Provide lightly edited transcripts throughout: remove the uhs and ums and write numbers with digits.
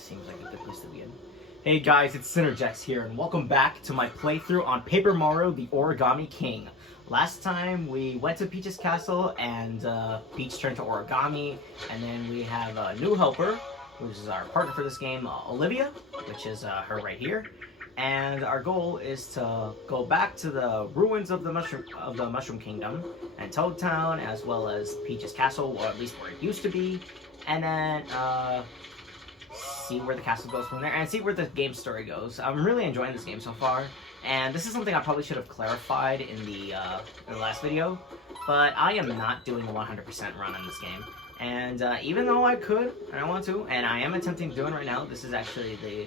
seems like a good place to begin. Hey guys, it's Synergex here, and welcome back to my playthrough on Paper Mario: The Origami King. Last time we went to Peach's castle, and Peach turned to origami, and then we have a new helper, which is our partner for this game, Olivia, which is her right here. And our goal is to go back to the ruins of the Mushroom Kingdom and Toad Town, as well as Peach's castle, or at least where it used to be, and then see where the castle goes from there, and see where the game story goes. I'm really enjoying this game so far, and this is something I probably should have clarified in the last video, but I am not doing a 100% run on this game. And even though I could, and I want to, and I am attempting to do it right now, this is actually the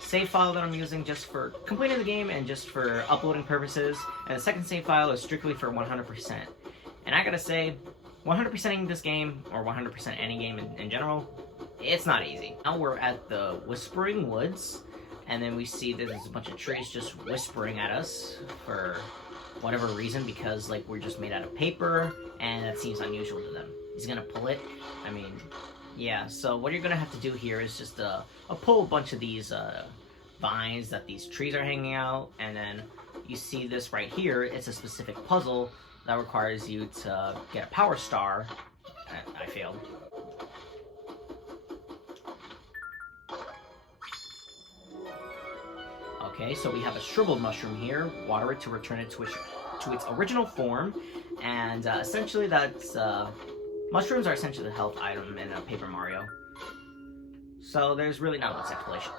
save file that I'm using just for completing the game and just for uploading purposes, and the second save file is strictly for 100%. And I gotta say, 100%ing this game, or 100% any game in general, it's not easy. Now we're at the Whispering Woods, and then we see that there's a bunch of trees just whispering at us for whatever reason, because like we're just made out of paper, and that seems unusual to them. He's gonna pull it. I mean, yeah, so what you're gonna have to do here is just pull a bunch of these vines that these trees are hanging out, and then you see this right here. It's a specific puzzle that requires you to get a power star. I failed. Okay, so we have a shriveled mushroom here. Water it to return it to its original form, and essentially that's mushrooms are essentially the health item in Paper Mario. So there's really not much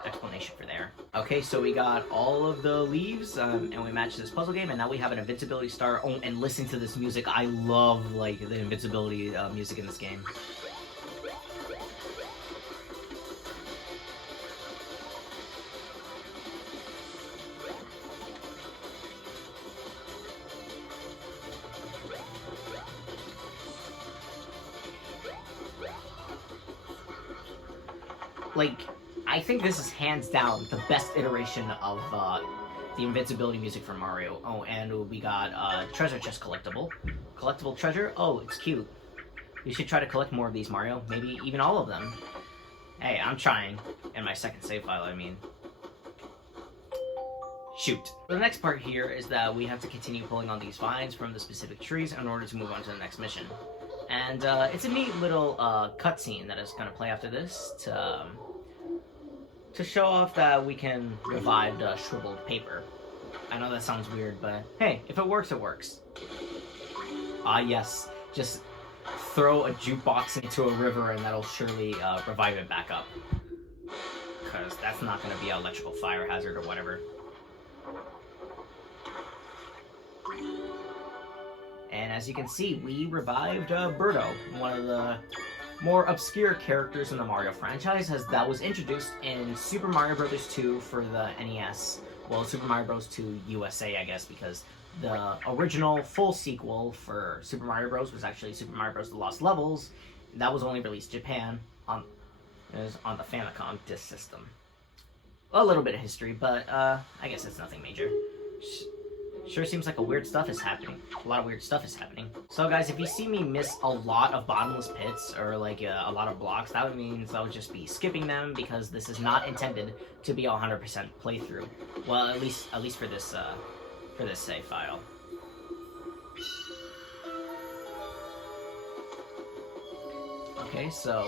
explanation for there. Okay, so we got all of the leaves, and we matched this puzzle game, and now we have an invincibility star. Oh, and listen to this music. I love like the invincibility music in this game. Like, I think this is hands down the best iteration of the invincibility music for Mario. Oh, and we got treasure chest collectible. Collectible treasure? Oh, it's cute. You should try to collect more of these, Mario. Maybe even all of them. Hey, I'm trying. In my second save file, I mean. Shoot. The next part here is that we have to continue pulling on these vines from the specific trees in order to move on to the next mission. And it's a neat little cutscene that is going to play after this to show off that we can revive the shriveled paper. I know that sounds weird, but hey, if it works, it works. Ah yes, just throw a jukebox into a river and that'll surely revive it back up. Because that's not going to be an electrical fire hazard or whatever. And as you can see, we revived Birdo, one of the more obscure characters in the Mario franchise, as that was introduced in Super Mario Bros. 2 for the NES. Well, Super Mario Bros. 2 USA, I guess, because the original full sequel for Super Mario Bros. Was actually Super Mario Bros. The Lost Levels. That was only released in Japan on the Famicom disc system. A little bit of history, but I guess it's nothing major. Sure seems like a lot of weird stuff is happening. So guys, if you see me miss a lot of bottomless pits or like a lot of blocks, that means I would just be skipping them, because this is not intended to be a 100% playthrough. Well, at least for this save file. Okay, so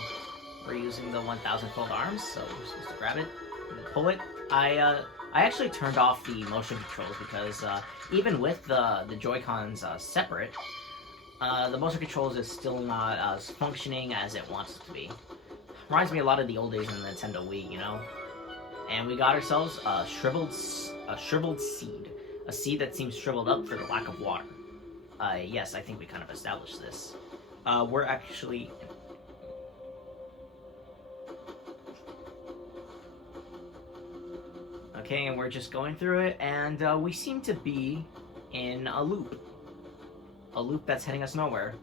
we're using the 1,000-fold arms, so we're supposed to grab it and pull it. I actually turned off the motion controls because even with the Joy-Cons separate, the motion controls is still not as functioning as it wants it to be. Reminds me a lot of the old days in the Nintendo Wii, you know? And we got ourselves a shriveled seed. A seed that seems shriveled up for the lack of water. Yes, I think we kind of established this. We're actually... Okay, and we're just going through it, and we seem to be in a loop. A loop that's heading us nowhere.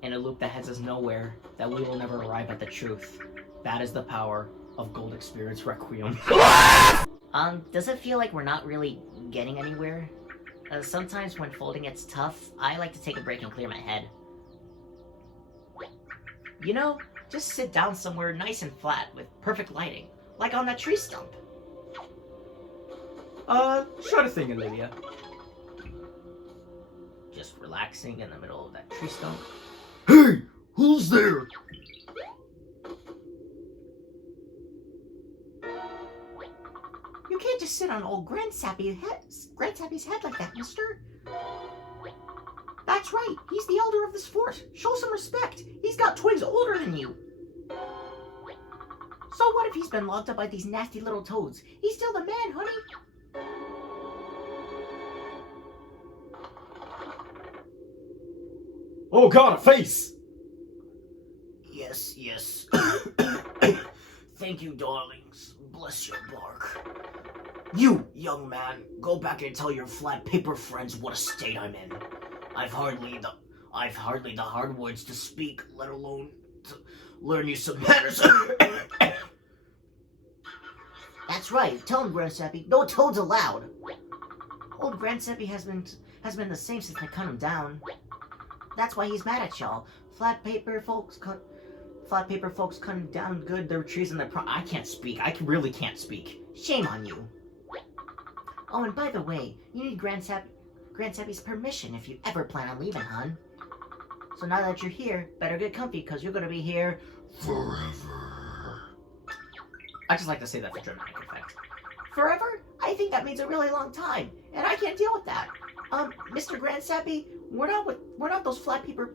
In a loop that heads us nowhere, that we will never arrive at the truth. That is the power of Gold Experience Requiem. Does it feel like we're not really getting anywhere? Sometimes when folding gets tough, I like to take a break and clear my head. You know, Just sit down somewhere nice and flat with perfect lighting, like on that tree stump. Sure thing, Olivia. Just relaxing in the middle of that tree stump. Hey, who's there? You can't just sit on old Grandsappy's head like that, mister. That's right, he's the elder of this fort. Show some respect. He's got twins older than you. So what if he's been locked up by these nasty little toads? He's still the man, honey. Oh god, a face! Yes, yes. Thank you, darlings. Bless your bark. You, young man, go back and tell your flat paper friends what a state I'm in. I've hardly the hard words to speak, let alone to learn you some manners. That's right. Tell him, Grandsappy. No toads allowed. Old Grandsappy has been the same since I cut him down. That's why he's mad at y'all. Flat paper folks cutting down good their trees and their I can't speak. I really can't speak. Shame on you. Oh, and by the way, you need Grandsappy's permission if you ever plan on leaving, hon. So now that you're here, better get comfy, because you're gonna be here Forever. I just like to say that for dramatic effect. forever. I think that means a really long time, and I can't deal with that. Mr. Grandsappy, we're not those flat paper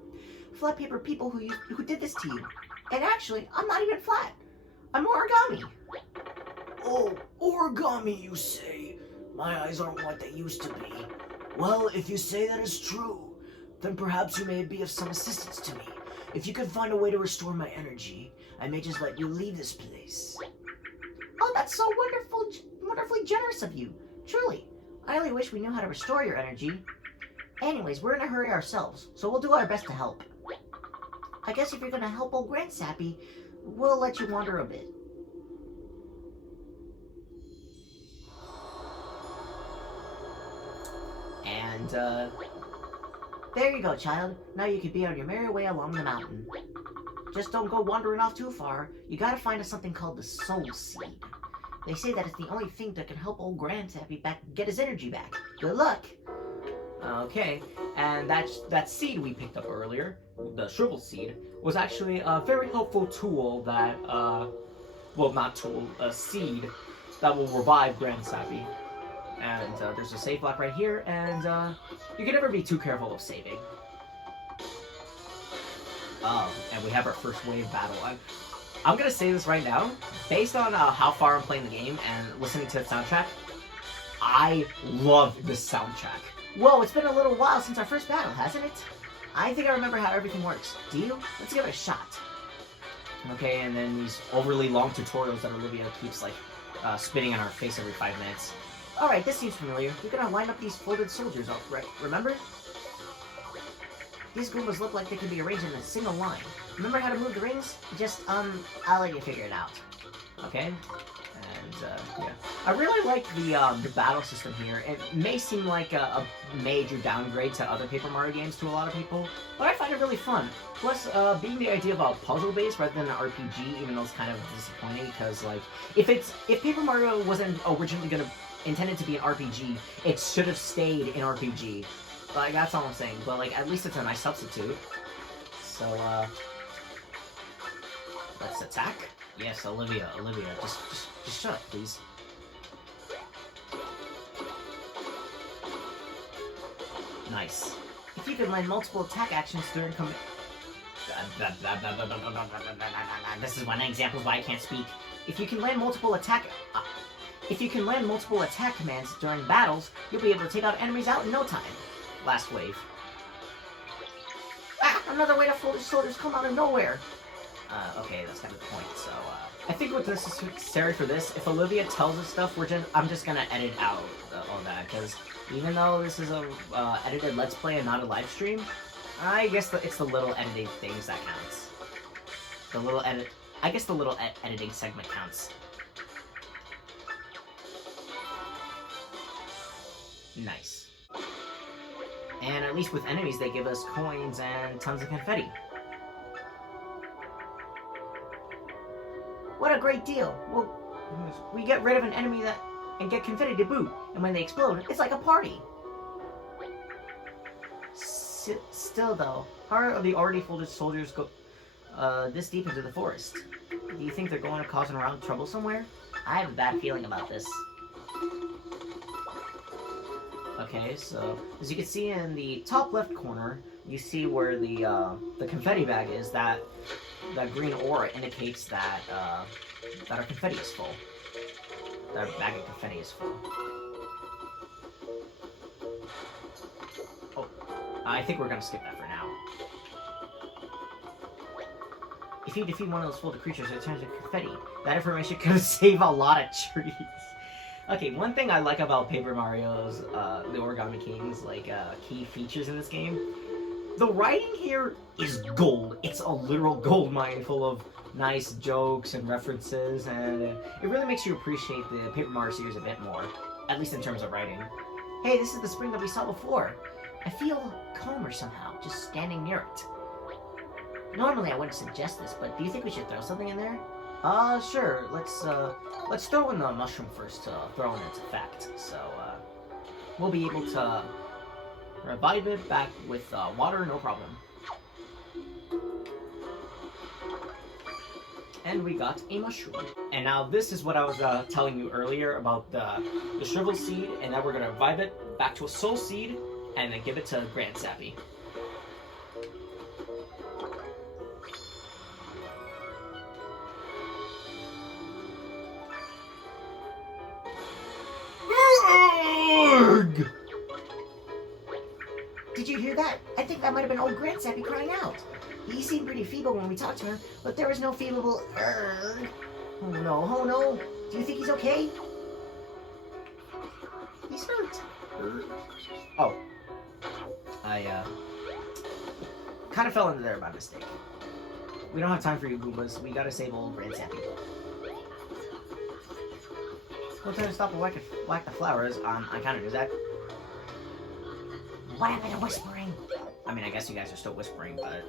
people who did this to you. And actually, I'm not even flat. I'm Origami. Oh, origami, you say? My eyes aren't what they used to be. Well, if you say that is true, then perhaps you may be of some assistance to me. If you could find a way to restore my energy, I may just let you leave this place. Oh, that's so wonderfully generous of you. Truly. I only wish we knew how to restore your energy. Anyways, we're in a hurry ourselves, so we'll do our best to help. I guess if you're gonna help old Grandsappy, we'll let you wander a bit. And, There you go, child. Now you can be on your merry way along the mountain. Just don't go wandering off too far. You gotta find us something called the Soul Seed. They say that it's the only thing that can help old Grandsappy get his energy back. Good luck! okay. And that seed we picked up earlier, the shrivel seed, was actually a very helpful tool that, well, not tool, a seed that will revive Grandsappy. And there's a save block right here, and you can never be too careful of saving. And we have our first wave battle. I'm gonna say this right now, based on how far I'm playing the game and listening to the soundtrack, I love this soundtrack. Whoa, it's been a little while since our first battle, hasn't it? I think I remember how everything works. Do you? Let's give it a shot. Okay, and then these overly long tutorials that Olivia keeps, like, spitting in our face every 5 minutes. Alright, this seems familiar. You're gonna line up these folded soldiers, right? Remember? These Goombas look like they can be arranged in a single line. Remember how to move the rings? Just, I'll let you figure it out. Okay? And, yeah. I really like the battle system here. It may seem like a major downgrade to other Paper Mario games to a lot of people, but I find it really fun. Plus, being the idea of a puzzle-based rather than an RPG, even though it's kind of disappointing, because, like, if Paper Mario wasn't originally intended to be an RPG, it should have stayed an RPG. Like, that's all I'm saying, but, like, at least it's a nice substitute. So, let's attack. Yes, Olivia, just shut up, please. Nice. If you can land multiple attack actions during This is one example of why I can't speak. If you can land multiple attack commands during battles, you'll be able to take out enemies out in no time. Last wave. Ah! Another way to folded soldiers come out of nowhere! Okay, that's kind of the point, so, I think what's necessary for this, if Olivia tells us stuff, I'm just gonna edit out all that, because even though this is a, edited Let's Play and not a live stream, I guess it's the little editing things that counts. I guess the little editing segment counts. Nice. And at least with enemies, they give us coins and tons of confetti. What a great deal. Well, we get rid of an enemy and get confetti to boot, and when they explode, it's like a party. Still though, how are the already folded soldiers go this deep into the forest? Do you think they're going to cause an around trouble somewhere? I have a bad feeling about this. Okay, so as you can see in the top left corner, you see where the confetti bag is. That green aura indicates that that our confetti is full. That our bag of confetti is full. Oh, I think we're gonna skip that for now. If you defeat one of those folded creatures, it turns into confetti. That information could save a lot of trees. Okay, one thing I like about Paper Mario's the Origami King's key features in this game, the writing here is gold. It's a literal gold mine full of nice jokes and references, and it really makes you appreciate the Paper Mario series a bit more, at least in terms of writing. Hey, this is the spring that we saw before. I feel calmer somehow, just standing near it. Normally I wouldn't suggest this, but do you think we should throw something in there? Sure. Let's throw in the mushroom first to throw in its effect. So, we'll be able to revive it back with water, no problem. And we got a mushroom. And now this is what I was telling you earlier about the shriveled seed, and now we're gonna revive it back to a soul seed, and then give it to Grandsappy. Did you hear that? I think that might have been old Grandsappy crying out. He seemed pretty feeble when we talked to him, but there was no feeble urgh. Oh no, oh no. Do you think he's okay? He's hurt. Oh. I kind of fell into there by mistake. We don't have time for you, Goombas. We gotta save old Grandsappy. No time to stop and whack the flowers. I kind of do that. What happened to whispering? I mean, I guess you guys are still whispering, but...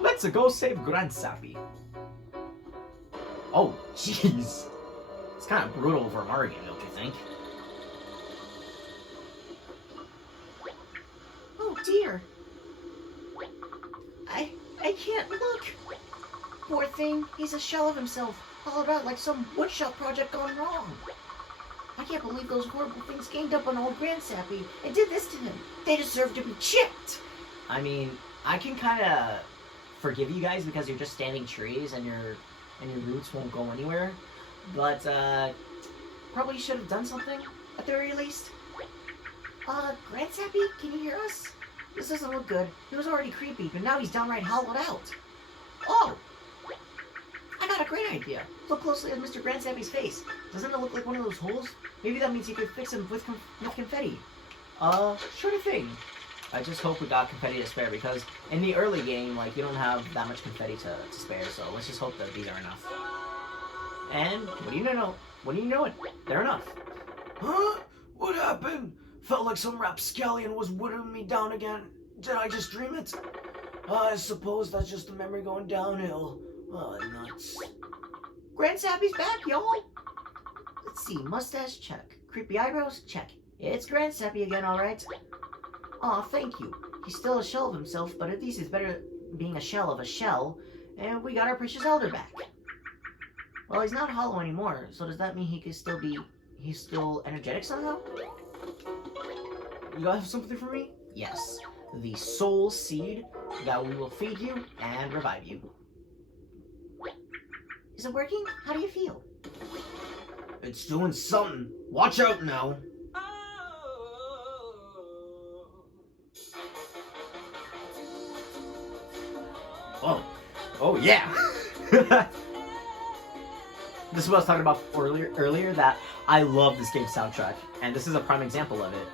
Let's go save Grandsappy. Oh, jeez. It's kind of brutal for a Mario game, don't you think? Oh, dear. I can't look. Poor thing, he's a shell of himself, hollowed out like some woodshop project gone wrong. I can't believe those horrible things ganged up on old Grandsappy and did this to him. They deserve to be chipped. I mean, I can kind of forgive you guys because you're just standing trees and your roots won't go anywhere. But probably should have done something at the very least. Grandsappy, can you hear us? This doesn't look good. He was already creepy, but now he's downright hollowed out. Oh! I got a great idea. Look closely at Mr. Grandsappy's face. Doesn't it look like one of those holes? Maybe that means you could fix him with confetti. Sure thing. I just hope we got confetti to spare, because in the early game, like, you don't have that much confetti to spare, so let's just hope that these are enough. And, what do you know it, they're enough. Huh? What happened? Felt like some rapscallion was whittling me down again. Did I just dream it? I suppose that's just the memory going downhill. Oh, nuts. Grandsappy's back, y'all! Let's see, mustache, check. Creepy eyebrows, check. It's Grandsappy again, alright? Aw, thank you. He's still a shell of himself, but at least it's better being a shell of a shell, and we got our precious elder back. Well, he's not hollow anymore, so does that mean he's still energetic somehow? You guys have something for me? Yes. The soul seed that we will feed you and revive you. Is it working? How do you feel? It's doing something. Watch out now. Oh. Oh, yeah. This is what I was talking about earlier, that I love this game's soundtrack, and this is a prime example of it.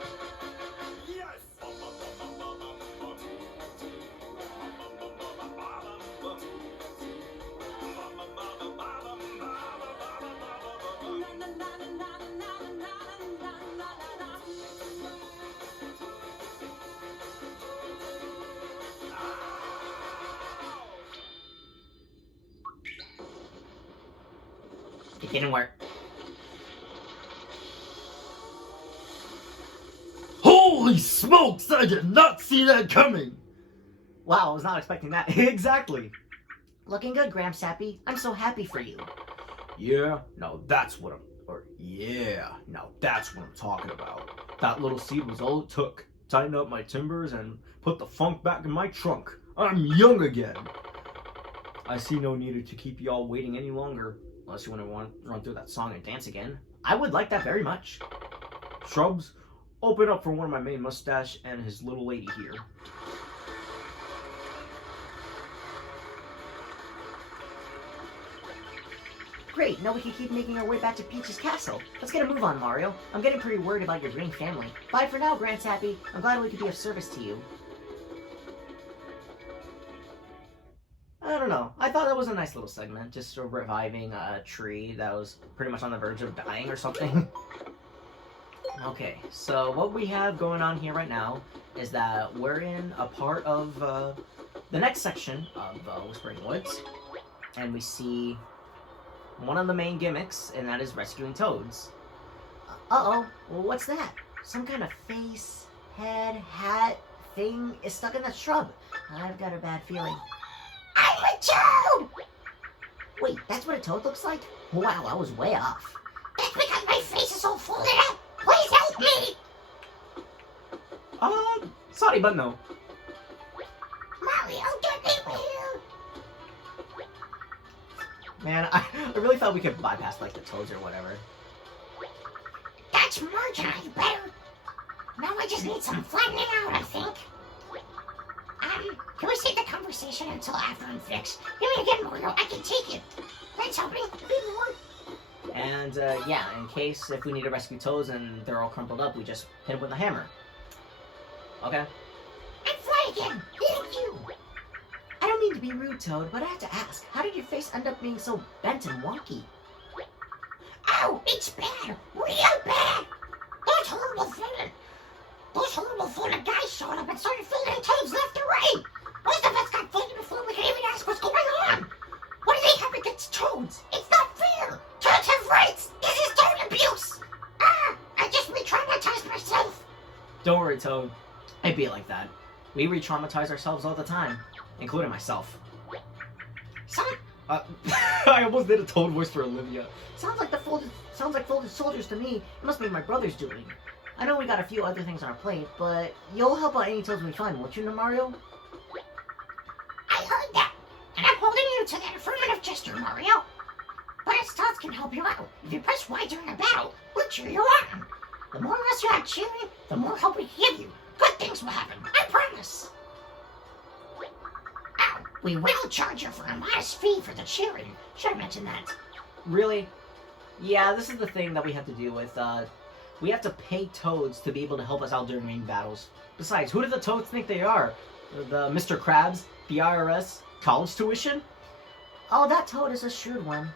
It didn't work. Holy smokes, I did not see that coming! Wow, I was not expecting that. Exactly. Looking good, Grandsappy. I'm so happy for you. Yeah, no, that's what I'm... no, that's what I'm talking about. That little seed was all it took. Tighten up my timbers and put the funk back in my trunk. I'm young again. I see no need to keep y'all waiting any longer. Unless you want to run through that song and dance again. I would like that very much. Shrubs, open up for one of my main mustache and his little lady here. Great, now we can keep making our way back to Peach's castle. Let's get a move on, Mario. I'm getting pretty worried about your green family. Bye for now, Grandsappy. I'm glad we could be of service to you. I don't know. I thought that was a nice little segment, just sort of reviving a tree that was pretty much on the verge of dying or something. Okay, so what we have going on here right now is that we're in a part of the next section of Whispering Woods, and we see one of the main gimmicks, and that is rescuing toads. Uh-oh, well, what's that? Some kind of face, head, hat, thing is stuck in that shrub. I've got a bad feeling. I'm a toad! Wait, that's what a toad looks like? Wow, I was way off. That's because my face is so folded up! Please help me! Sorry, but no. Mario, get me here! Man, I really thought we could bypass, like, the toads or whatever. That's marginally better. Now I just need some flattening out, I think. Can we save the conversation until after I'm fixed? Give me again, Mario. I can take it. Thanks, help me. Be more. And, yeah, in case if we need to rescue toads and they're all crumpled up, we just hit them with a hammer. Okay? I'm fly again. Thank you. I don't mean to be rude, Toad, but I have to ask, how did your face end up being so bent and wonky? Ow! It's bad! Real bad! Those horrible folded guys showed up and started folding toads left and right! Most of us got folded before we could even ask what's going on! What do they have against toads? It's not fair! Toads have rights! This is toad abuse! I just re-traumatized myself! Don't worry, Toad. It'd be like that. We re-traumatize ourselves all the time. Including myself. I almost did a Toad voice for Olivia. Sounds like folded soldiers to me. It must be my brother's doing. I know we got a few other things on our plate, but you'll help out any toads we find, won't you, Mario? I heard that, and I'm holding you to that affirmative gesture, Mario. But us toads can help you out. If you press Y during a battle, we'll cheer you on. The more of us you have cheering, the more help we give you. Good things will happen, I promise. Ow, we will charge you for a modest fee for the cheering. Should have mentioned that. Really? Yeah, this is the thing that we have to deal with. We have to pay toads to be able to help us out during main battles. Besides, who do the toads think they are? The Mr. Krabs? The IRS? College tuition? Oh, that toad is a shrewd one.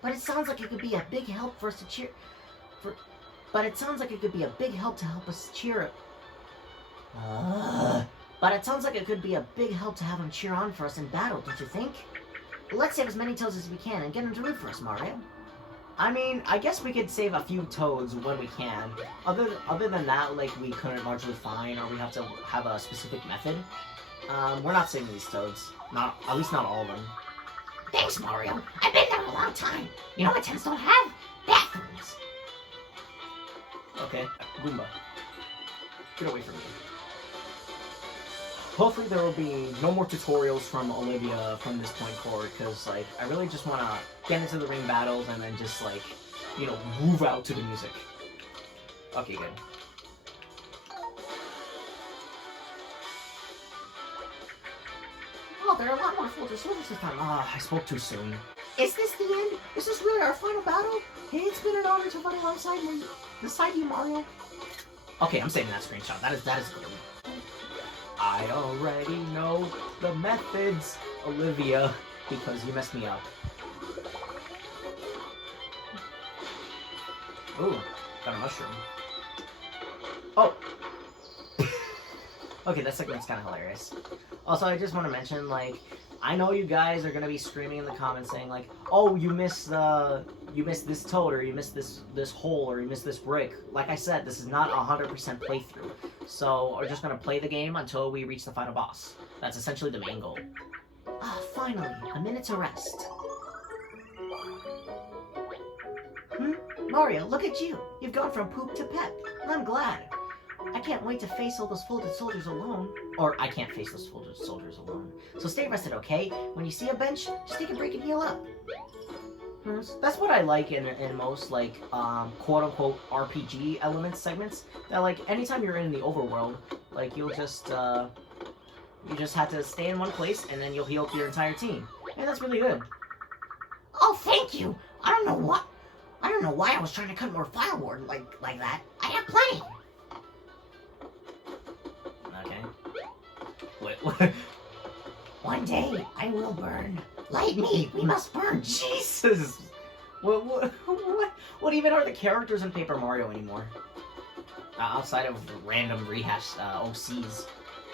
But it sounds like it could be a big help for us to cheer... But it sounds like it could be a big help to help us cheer... But it sounds like it could be a big help to have him cheer on for us in battle, don't you think? Let's save as many toads as we can and get him to root for us, Mario. I mean, I guess we could save a few toads when we can. Other than that, like, we couldn't largely find, or we have to have a specific method. We're not saving these toads. At least not all of them. Thanks, Mario. I've been there a long time. You know what towns don't have? Bathrooms. Okay, Goomba. Get away from me. Hopefully there will be no more tutorials from Olivia from this point forward, because, like, I really just want to get into the ring battles and then just, like, you know, move out to the music. Okay, good. Oh, there are a lot more folded soldiers this time. Ah, I spoke too soon. Is this the end? Is this really our final battle? Hey, it's been an honor to fight beside you, Mario. Okay, I'm saving that screenshot. That is good. I already know the methods, Olivia, because you messed me up. Ooh, got a mushroom. Oh! Okay, that segment's kind of hilarious. Also, I just want to mention, like, I know you guys are gonna be screaming in the comments saying like, "Oh, you missed this toad, or you missed this hole, or you missed this brick." Like I said, this is not a 100% playthrough, so we're just gonna play the game until we reach the final boss. That's essentially the main goal. Ah, finally, a minute to rest. Mario, look at you. You've gone from poop to pep, and I'm glad. I can't wait to face all those folded soldiers alone. Or I can't face those folded soldiers alone. So stay rested, okay? When you see a bench, just take a break and heal up. That's what I like in most, like, quote-unquote RPG elements segments. That, like, anytime you're in the overworld, like, you just have to stay in one place, and then you'll heal up your entire team. And that's really good. Oh, thank you. I don't know why I was trying to cut more firewood like that. I have plenty. Okay. Wait, what? One day, I will burn. Light me. We must burn. Jesus! What even are the characters in Paper Mario anymore? Outside of random rehashed OCs.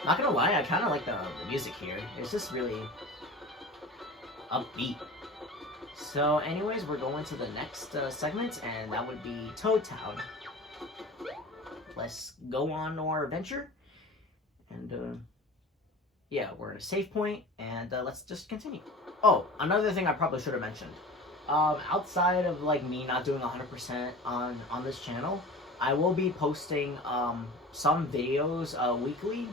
Not gonna lie, I kind of like the music here. It's just really upbeat. So anyways, we're going to the next segment, and that would be Toad Town. Let's go on our adventure. And, yeah, we're at a save point, and let's just continue. Oh, another thing I probably should have mentioned. Outside of, like, me not doing 100% on this channel, I will be posting some videos weekly.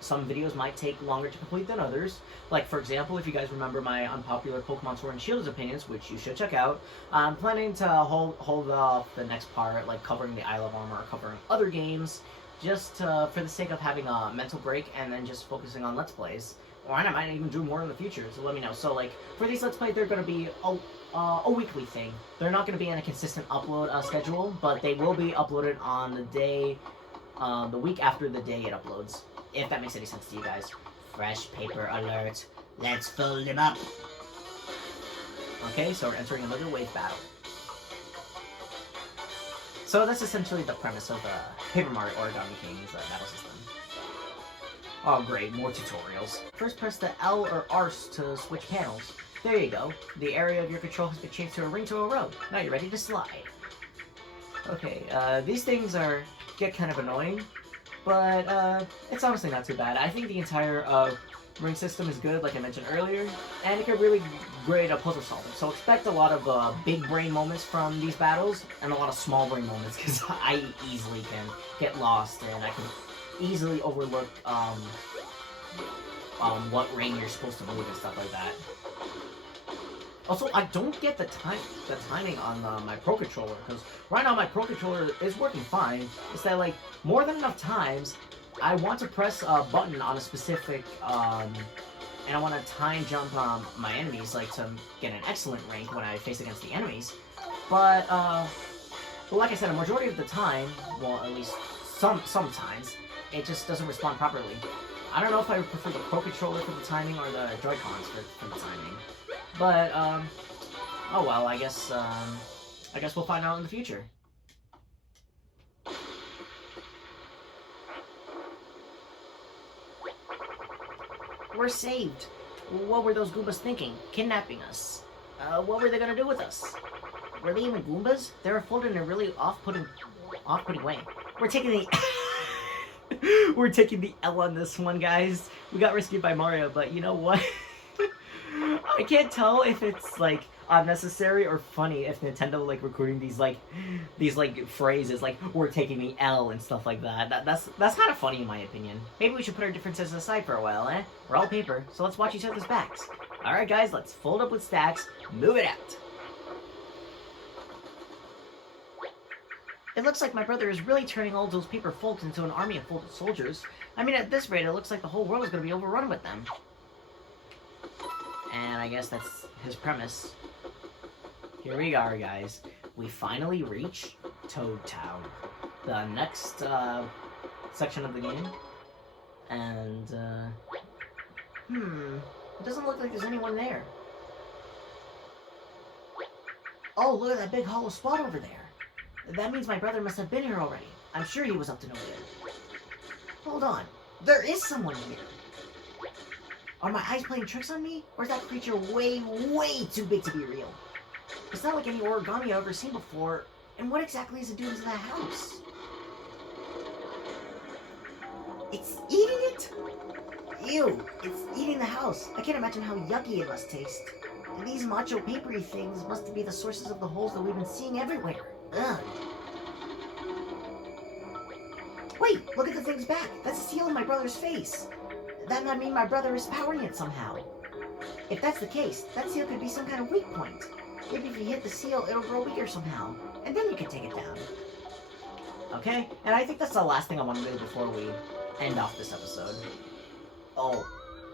Some videos might take longer to complete than others. Like, for example, if you guys remember my unpopular Pokemon Sword and Shield's opinions, which you should check out, I'm planning to hold off the next part, like covering the Isle of Armor or covering other games, just for the sake of having a mental break and then just focusing on Let's Plays. Or I might even do more in the future, so let me know. So, like, for these Let's Plays, they're going to be a weekly thing. They're not going to be in a consistent upload schedule, but they will be uploaded on the day, the week after the day it uploads. If that makes any sense to you guys. Fresh paper alert. Let's fold him up. Okay, so we're entering another wave battle. So that's essentially the premise of Paper Mario Origami King's battle system. Oh great, more tutorials. First press the L or R to switch panels. There you go. The area of your control has been changed to a ring to a road. Now you're ready to slide. Okay, these things get kind of annoying, but it's honestly not too bad. I think the entire ring system is good, like I mentioned earlier, and it can really great puzzle solving. So expect a lot of big brain moments from these battles, and a lot of small brain moments, because I easily can get lost, and I can easily overlook what ring you're supposed to move and stuff like that. Also, I don't get the timing on my Pro Controller, because right now my Pro Controller is working fine. It's that, like, more than enough times, I want to press a button on a specific, and I want to time jump my enemies, like, to get an excellent rank when I face against the enemies. But like I said, a majority of the time, well, at least sometimes, it just doesn't respond properly. I don't know if I would prefer the Pro Controller for the timing or the Joy-Cons for the timing. But, oh well, I guess we'll find out in the future. We're saved. What were those Goombas thinking? Kidnapping us. What were they gonna do with us? Were they even Goombas? They were folded in a really off-putting way. We're taking the... We're taking the L on this one, guys. We got rescued by Mario, but you know what? I can't tell if it's, like, unnecessary or funny if Nintendo, like, recording these phrases, like, we're taking the L and stuff like that. That's kind of funny in my opinion. Maybe we should put our differences aside for a while, eh? We're all paper, so let's watch each other's backs. Alright guys, let's fold up with stacks, move it out. It looks like my brother is really turning all those paper folks into an army of folded soldiers. I mean, at this rate, it looks like the whole world is going to be overrun with them. And I guess that's his premise. Here we are, guys. We finally reach Toad Town, the next section of the game. And, it doesn't look like there's anyone there. Oh, look at that big hollow spot over there. That means my brother must have been here already. I'm sure he was up to no good. Hold on. There is someone here. Are my eyes playing tricks on me? Or is that creature way, way too big to be real? It's not like any origami I've ever seen before. And what exactly is it doing to that house? It's eating it? Ew, it's eating the house. I can't imagine how yucky it must taste. And these macho papery things must be the sources of the holes that we've been seeing everywhere. Ugh. Wait, look at the thing's back. That's a seal on my brother's face. That might mean my brother is powering it somehow. If that's the case, that seal could be some kind of weak point. Maybe if you hit the seal, it'll grow weaker somehow. And then you can take it down. Okay, and I think that's the last thing I want to do before we end off this episode. Oh,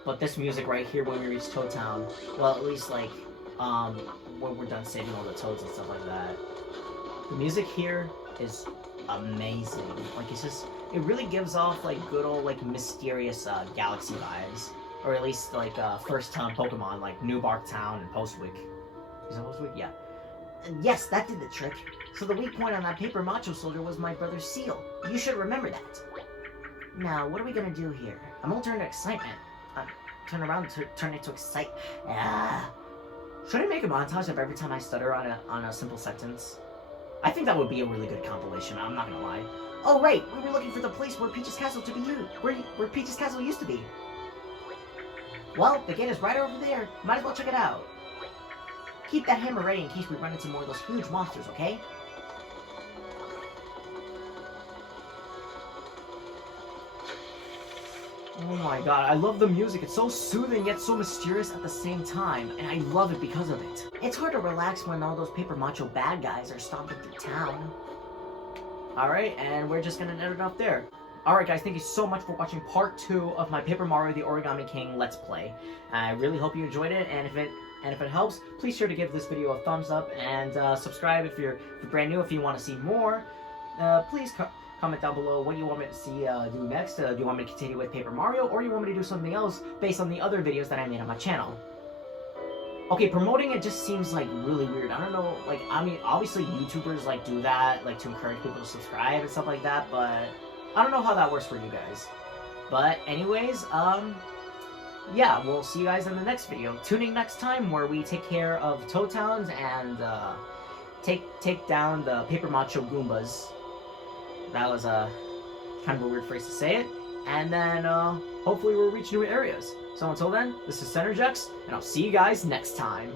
but this music right here when we reach Toad Town, well, at least like, when we're done saving all the toads and stuff like that. The music here is amazing. Like, it's just, it really gives off like good old like mysterious galaxy vibes, or at least like first town Pokemon like New Bark Town and Postwick. Is that Postwick? Yeah. And yes, that did the trick. So the weak point on that paper macho soldier was my brother's seal. You should remember that. Now, what are we gonna do here? I'm gonna turn to excitement. Turn around to turn it to excite. Should I make a montage of every time I stutter on a simple sentence? I think that would be a really good compilation. I'm not gonna lie. Oh right, we were looking for the place where Peach's Castle where Peach's Castle used to be. Well, the gate is right over there. Might as well check it out. Keep that hammer ready in case we run into more of those huge monsters, okay? Oh my god, I love the music. It's so soothing yet so mysterious at the same time, and I love it because of it. It's hard to relax when all those paper macho bad guys are stomping through town. Alright, and we're just gonna end it off there. Alright guys, thank you so much for watching part 2 of my Paper Mario the Origami King Let's Play. I really hope you enjoyed it, and if it helps, please sure to give this video a thumbs up, and subscribe if you're brand new. If you want to see more, please comment down below what you want me to see do next. Do you want me to continue with Paper Mario, or you want me to do something else based on the other videos that I made on my channel? Okay, promoting it just seems like really weird. I don't know, like, I mean, obviously YouTubers like do that, like to encourage people to subscribe and stuff like that, but I don't know how that works for you guys. But anyways, yeah, we'll see you guys in the next video. Tune in next time where we take care of Toad Towns and take down the Paper Macho Goombas. That was kind of a weird phrase to say it. And then hopefully we'll reach new areas. So until then, this is CenterJex, and I'll see you guys next time.